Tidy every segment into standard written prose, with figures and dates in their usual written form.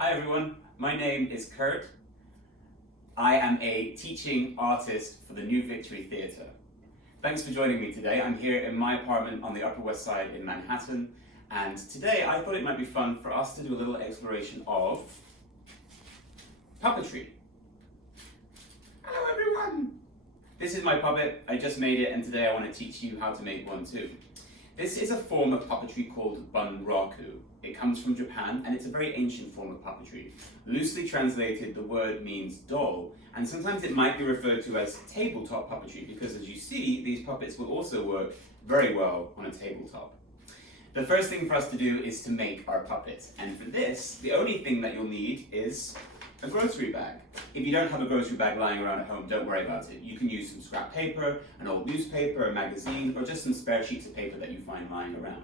Hi everyone, my name is Curt. I am a teaching artist for the New Victory Theatre. Thanks for joining me today. I'm here in my apartment on the Upper West Side in Manhattan, and today I thought it might be fun for us to do a little exploration of puppetry. Hello everyone! This is my puppet. I just made it, and today I want to teach you how to make one too. This is a form of puppetry called bunraku. It comes from Japan, and it's a very ancient form of puppetry. Loosely translated, the word means doll, and sometimes it might be referred to as tabletop puppetry because, as you see, these puppets will also work very well on a tabletop. The first thing for us to do is to make our puppet, and for this, the only thing that you'll need is a grocery bag. If you don't have a grocery bag lying around at home, don't worry about it. You can use some scrap paper, an old newspaper, a magazine, or just some spare sheets of paper that you find lying around.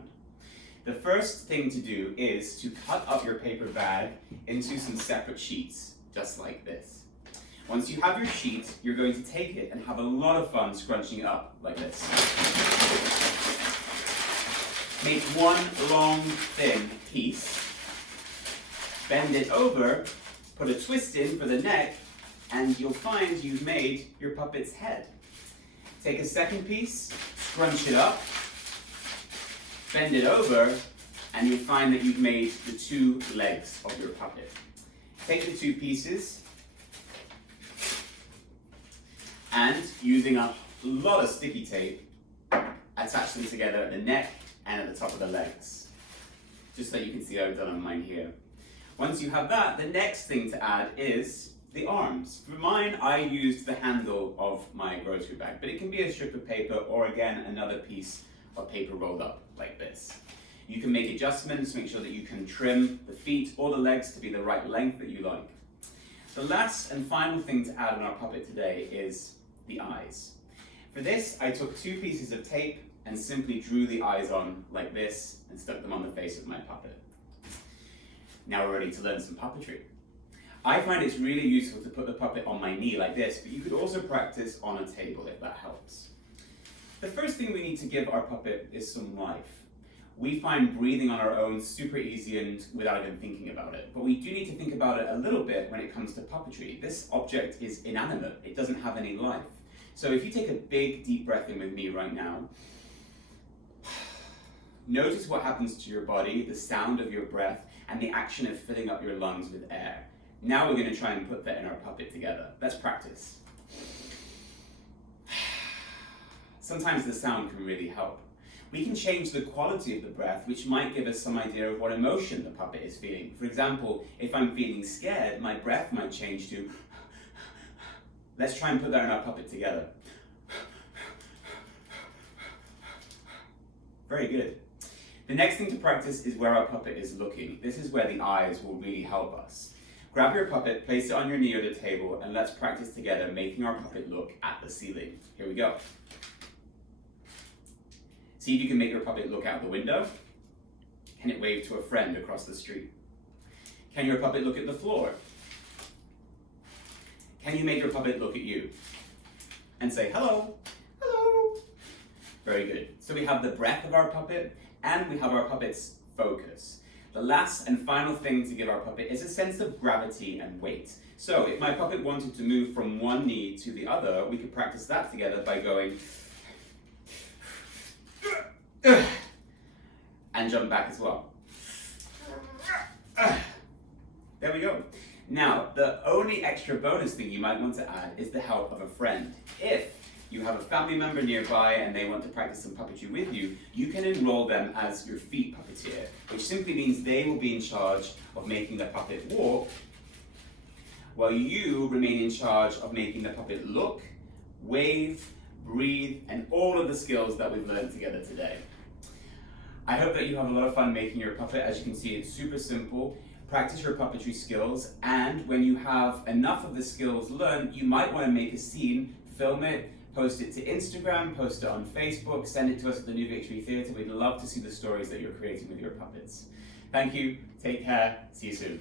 The first thing to do is to cut up your paper bag into some separate sheets, just like this. Once you have your sheet, you're going to take it and have a lot of fun scrunching it up like this. Make one long, thin piece, bend it over, put a twist in for the neck, and you'll find you've made your puppet's head. Take a second piece, scrunch it up, bend it over, and you'll find that you've made the two legs of your puppet. Take the two pieces, and using a lot of sticky tape, attach them together at the neck and at the top of the legs. Just so you can see how I've done on mine here. Once you have that, the next thing to add is the arms. For mine, I used the handle of my grocery bag, but it can be a strip of paper or, again, another piece of paper rolled up like this. You can make adjustments to make sure that you can trim the feet or the legs to be the right length that you like. The last and final thing to add on our puppet today is the eyes. For this, I took two pieces of tape and simply drew the eyes on like this and stuck them on the face of my puppet. Now we're ready to learn some puppetry. I find it's really useful to put the puppet on my knee like this, but you could also practice on a table if that helps. The first thing we need to give our puppet is some life. We find breathing on our own super easy and without even thinking about it, but we do need to think about it a little bit when it comes to puppetry. This object is inanimate, it doesn't have any life. So if you take a big deep breath in with me right now, notice what happens to your body, the sound of your breath, and the action of filling up your lungs with air. Now we're going to try and put that in our puppet together. Let's practice. Sometimes the sound can really help. We can change the quality of the breath, which might give us some idea of what emotion the puppet is feeling. For example, if I'm feeling scared, my breath might change to... Let's try and put that in our puppet together. Very good. The next thing to practice is where our puppet is looking. This is where the eyes will really help us. Grab your puppet, place it on your knee or the table, and let's practice together making our puppet look at the ceiling. Here we go. See if you can make your puppet look out the window. Can it wave to a friend across the street? Can your puppet look at the floor? Can you make your puppet look at you? And say, hello, hello. Very good. So we have the breath of our puppet, and we have our puppet's focus. The last and final thing to give our puppet is a sense of gravity and weight. So if my puppet wanted to move from one knee to the other, we could practice that together by going and jump back as well. There we go. Now, the only extra bonus thing you might want to add is the help of a friend. If you have a family member nearby and they want to practice some puppetry with you, you can enroll them as your feet puppeteer, which simply means they will be in charge of making the puppet walk, while you remain in charge of making the puppet look, wave, breathe, and all of the skills that we've learned together today. I hope that you have a lot of fun making your puppet. As you can see, it's super simple. Practice your puppetry skills, and when you have enough of the skills learned, you might want to make a scene, film it, post it to Instagram, post it on Facebook, send it to us at the New Victory Theatre. We'd love to see the stories that you're creating with your puppets. Thank you, take care, see you soon.